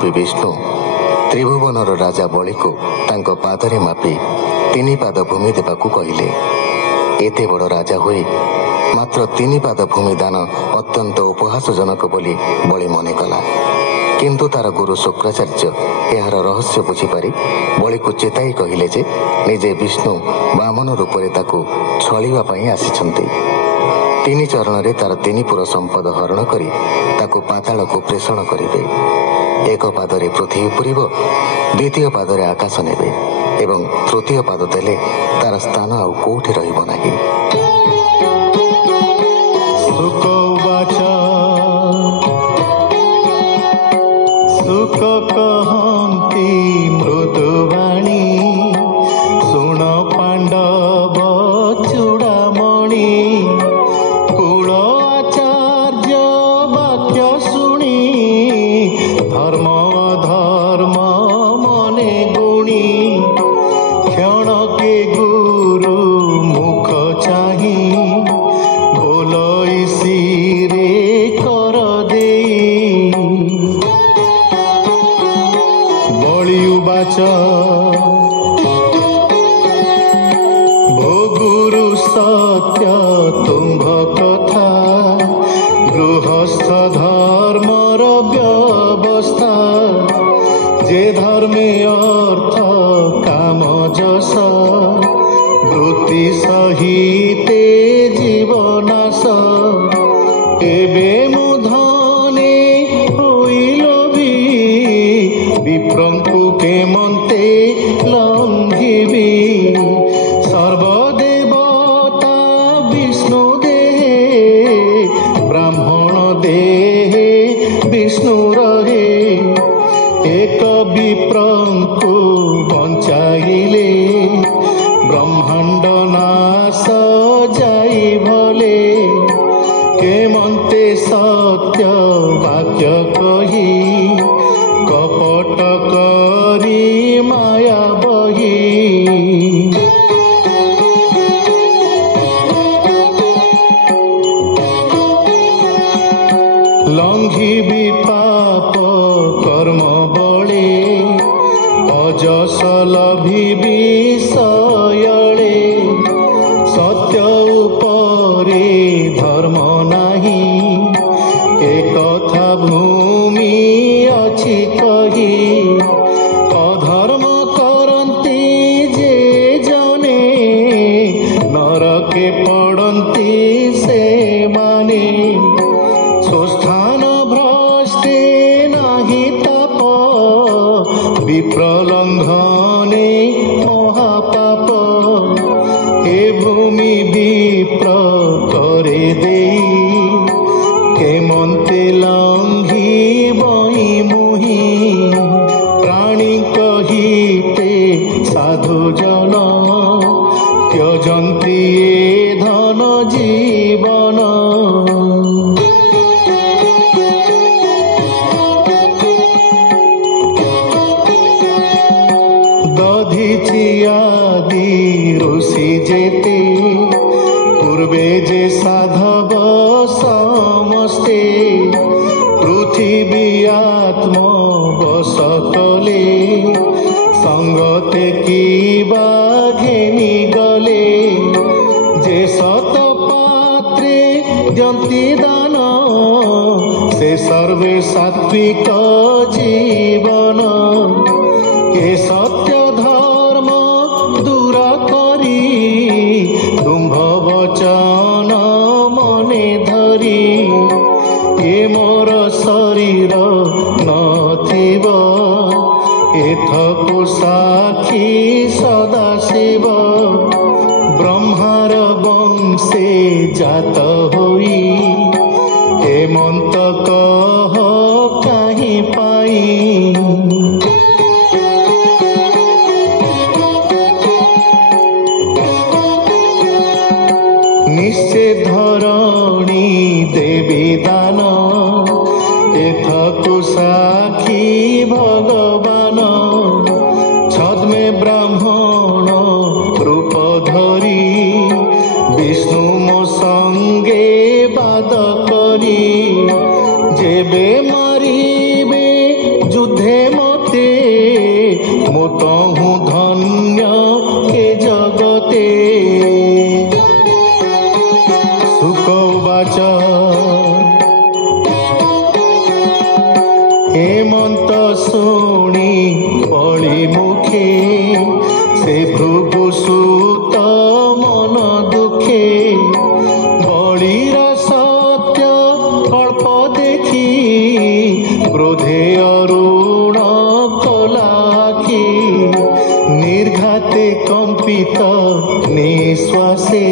रूपी विष्णु त्रिभुवनर राजा बलि को तांको पादरे मापी 3 पाद भूमि देवाकू कहिले। एते बड़ राजा हुई मात्र 3 पाद भूमि दान अत्यंत उपहासजनक बोली बलि मने कला। किंतु तार गुरु शुक्राचार्य यार रहस्य बुझीपारी बलि को चेताई कहिले जे निजे विष्णु वामन रूप में ताकू छलिवा पई आसिछंती। 3 चरण रे तार 3 पुर संपद हरण करी ताकू पाताल को प्रेषण करिवे। एक पादरे पृथ्वी पुरिब, द्वितीय पादरे आकाश नेबे एवं तृतीय पाद देले तार स्थान आउ कोठी रहिब नाही। सुख कहती मृदुवाणी सुण पांडव चूड़ामणि कुल आचार्य वाक्य शुणी धर्म अधर्म मने गुणी क्षण के गुरु मुख चाही बोलई सिरे कर देई बलियुवाच भो गुरु सत्य तुम्भ कथा गृहस्थ धर्मर व्यवस्था जे धर्मे अर्थ काम जस वृत्ति सहिते जीवनाश एबे मुधने होइल विप्रंकु केमन्ते लंघिबी सर्वदेवता विष्णु देहे ब्राह्मण देहे विष्णु रहे एक विप्रंकु बंचाइले ब्रह्मांड नाश जाई भले केमन्ते सत्य वाक्य कही कपट करी माया बही लंघिबी पाप कर्म बळे अजस लभिबी सयळे सत्य उपरे धर्म नाही एकथा भूमि अछि कही अधर्म करती जे जने नरके पड़ती से माने स्वस्थान भ्रष्टे नाही ताप विप्रलंघने महापाप हे भूमि विप्र करे देई केमन्ते लंघी बई मुहि प्राणी कहिते साधु जन त्यजन्ति ये धन जीवन दधिची आदि ऋषि जेते पूर्वे जे साधव समस्ते पृथ्वी आत्म बस कले संगते की घेनी गले जे सत पात्रे जंती दान से सर्वे सात्विक जीवन के सत्य धर्म दूर करी तुम्भ वचन मने धरी ये मोर शरीर नथिब एथकु साक्षी सदाशिव ब्रह्मार वंशे जात होई हेमंत कह काहि पाई निश्चय धरणी देवी दान एथकु साक्षी भगवान छद्मे ब्राह्मण रूप धरी विष्णु मो संगे बाद करी जेबे मारिबे युद्धे ମୁଁ ତହୁଁ ଧନ୍ୟ ଏ ଜଗତେ ସୁକବାଚ হেমন্ত শুনি বলি মুখে সে ভৃগু সুত মন দুঃখে বলির সত্য অল্প দেখি ক্রোধে অরুণ কলাখি নির্ঘাতে কম্পিত নিঃশ্বাসে